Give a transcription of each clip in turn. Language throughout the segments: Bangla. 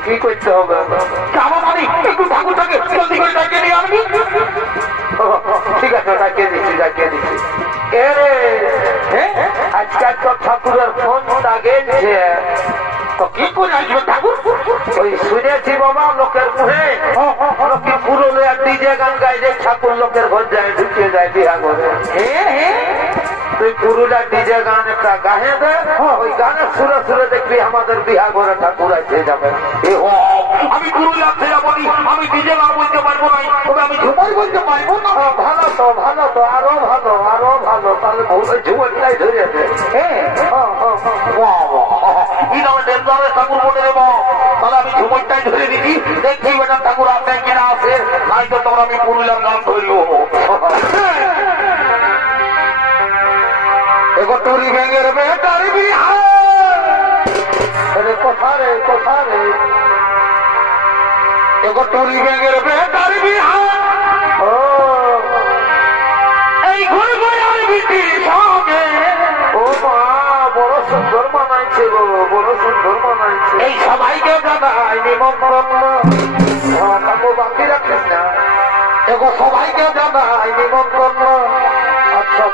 কি করতে হবে ঠিক আছে ডাকিয়ে দিচ্ছি আজকাল তো ঠাকুরের ফোন গেছে তো কি করে আসবে ঠাকুর ওই শুনেছি বাবা লোকের মুখে লোকে পুরুলিয়া ডিজে গান গাইলে ঠাকুর লোকের ঘর যায় ঢুকে যায় বিহা করে তুই পুরুলিয়া ডিজে গান একটা গাহে দে ওই গানের সুরে সুরে দেখবি আমাদের বিহা করে ঠাকুর আসে যাবে আমি পুরুলিয়াতে যাবো আমি ডিজে গান বলতে পারবো না তবে আমি ঝুমাই বলতে পারবো না ভালো তো আরো ভালো তাহলে ঝুমাটাই ধরেছে ঠাকুর বলে দেবো তাহলে আমি ঝুমাটাই ধরে দিচ্ছি দেখছি বেটা ঠাকুর আপনার কিনা আছে নাই তো তখন আমি পুরুলিয়ার গান ধরব টুরি ব্যাঙের বেটার বিহার কোথা রে টুরি ব্যাঙের বেটার বিহার এই ঘুরে ঘুরে বিটির সঙ্গে ও মা বড় সুন্দর মানাইছে গো বড় সুন্দর মানাইছে এই সবাইকে জানাই নিমন্ত্রণ তাকে বাকি রাখিস না সবাইকে জানাই নিমন্ত্রণ আচ্ছা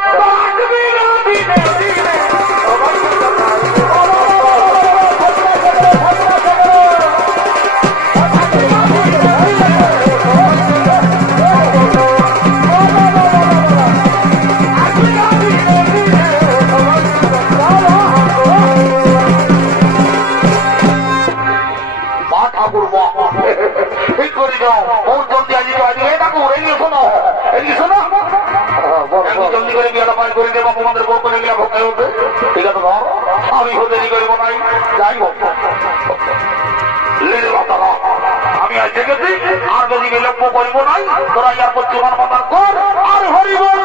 জলদি করে বিয়েটা পাই করে দেবো তোমাদের বউ করে গেলে ভোকাই হতে ঠিক আছে ধর আমি দেরি করবো নাই যাই হোক আমি এসে গেছি আর যদি বিলম্ব করবো নাই তোরা ইয়ার পশ্চিমান মাতার কর আর হরি বল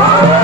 Oh!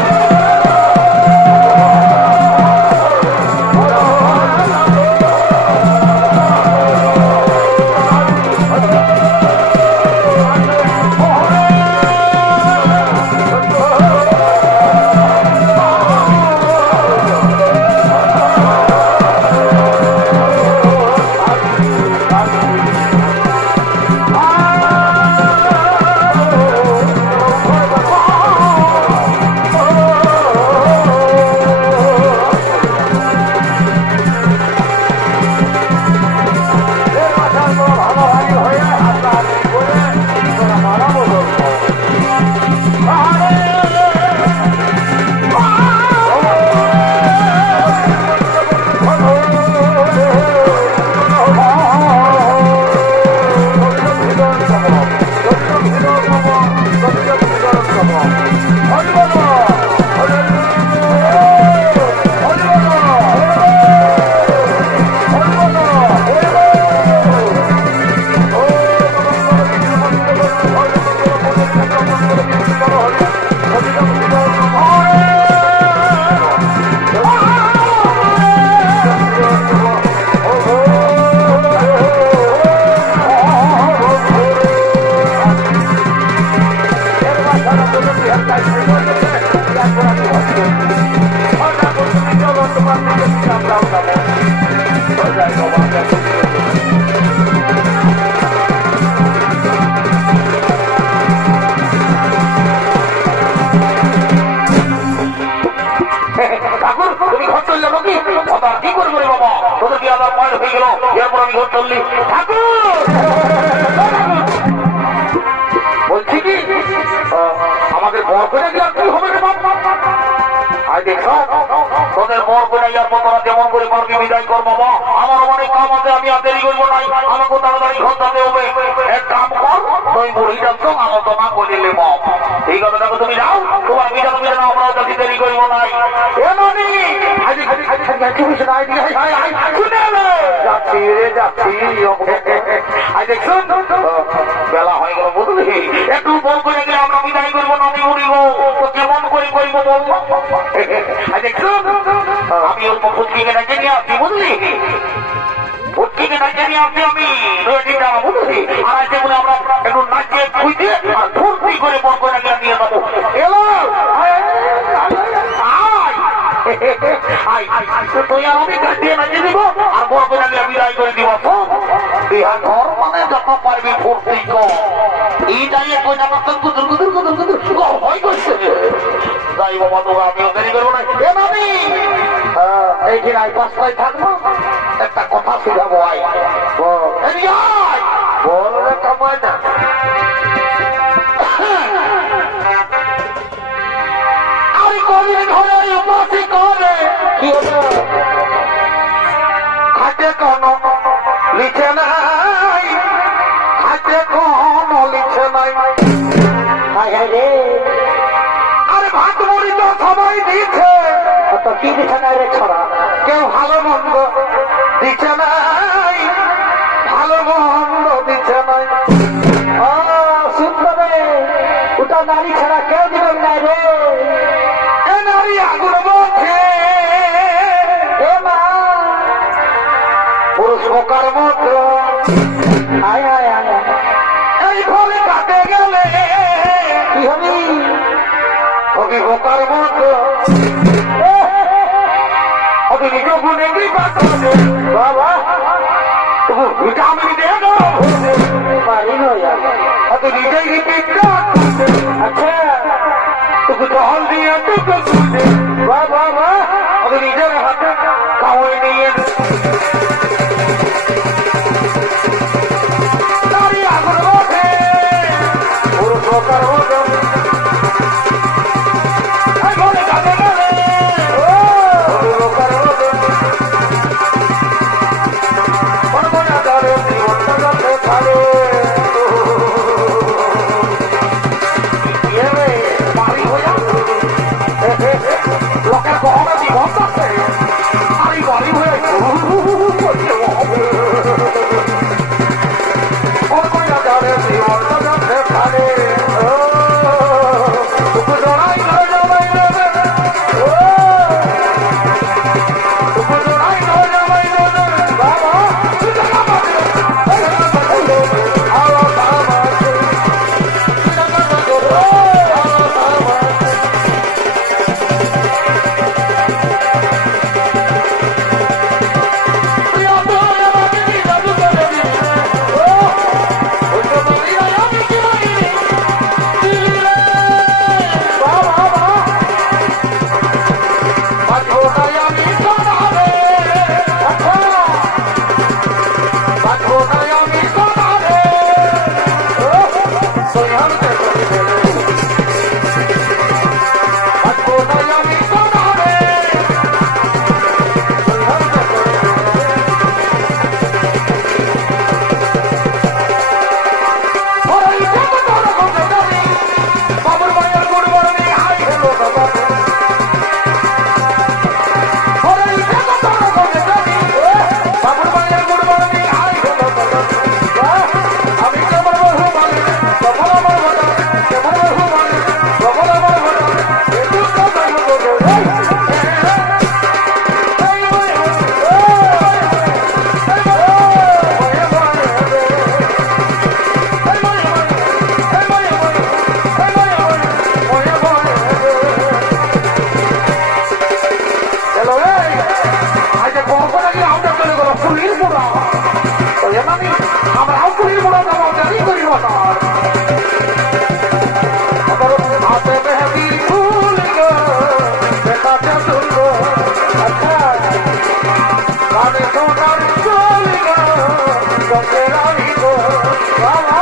গেল, এরপর আমি ঘর চললি। ঠাকুর বলছি কি আমাদের বর করে গেলে কি হবে রে বাপ? আই দেখ তোদের বর করে যাওয়ার পর তোরা যেমন করে পারবি বিদায় কর বাবা। আমার অনেক কাম আছে, আমি আর দেরি করবো নাই, আমাকে তাড়াতাড়ি ঘর যেতে হবে। এক কাম কর, তুই বুড়িটার সঙ্গে আলোচনা করে নে বাপ। এই কথাটাকে তুমি যাও, তোমার বিধান বিধান আমরাও যাতে দেরি করবো নাই। এ ননি যাচ্ছি রে যাচ্ছি। আই দেখ বেলা হয়ে গেল বুঝলি, একটু বল করে গেলে আমরা বিদায় করবো ননি বুড়ি গো। তো কেমন করে করবো বলবো? আমি অল্প ফুটকিকে ডাকে নিয়ে আসছি বুঝলি, ফুটকিকে ডাকে নিয়ে আসছি আমি বুঝলি। আর আজকে বলে আমরা একটু নাচিয়ে খুঁজে আর ফুর্তি করে বল করে নিয়ে যাবো। এলো তুই আর আমি কাটিয়ে নাচিয়ে দিব আর বল করে বিদায় করে দিব। বিহার ঘর মানে যত পারবি ফুর্তি কর। এইটাই কইটা কুদুর কুদুর কুদুর কুদুর হয় করছে। যাই বাবা তোমরা আমিও দেরি করবো না। এইখানে আই পাঁচটায় থাকবো, একটা কথা শিখাবো। আই বড় কামায় না আমি কদিন ঘরে উপাসি করে কি খাটে কোনো লিখে নাই, খাটে কোনো লিখে নাই। রে আরে ভাত মুড়ি তো সবাই দিচ্ছে, তো কি দিচ্ছে না রে ছড়া? কেউ ভালো মন্দ দিচ্ছে নাই, ভালো মন্দ দিচ্ছে নাই। সুন্দর ওটা নারী ছাড়া কেউ দিবেন নাই রে। এ নারী আগুন বলছে পুরুষ বোকার মতো। আয় আয় আয় এই ফলে কাটে গেলে কি হবি? হবি বোকার মতো। হবি নিজ গুণে কি বাবা তবু ভিটামিন দে পারি হয়তো নিজেই রিপিটটা। আচ্ছা তোকে জল দিয়ে তোকে বাবা হয়তো নিজের হাতে কাউরে নিয়ে লোকের আমি গো বাবা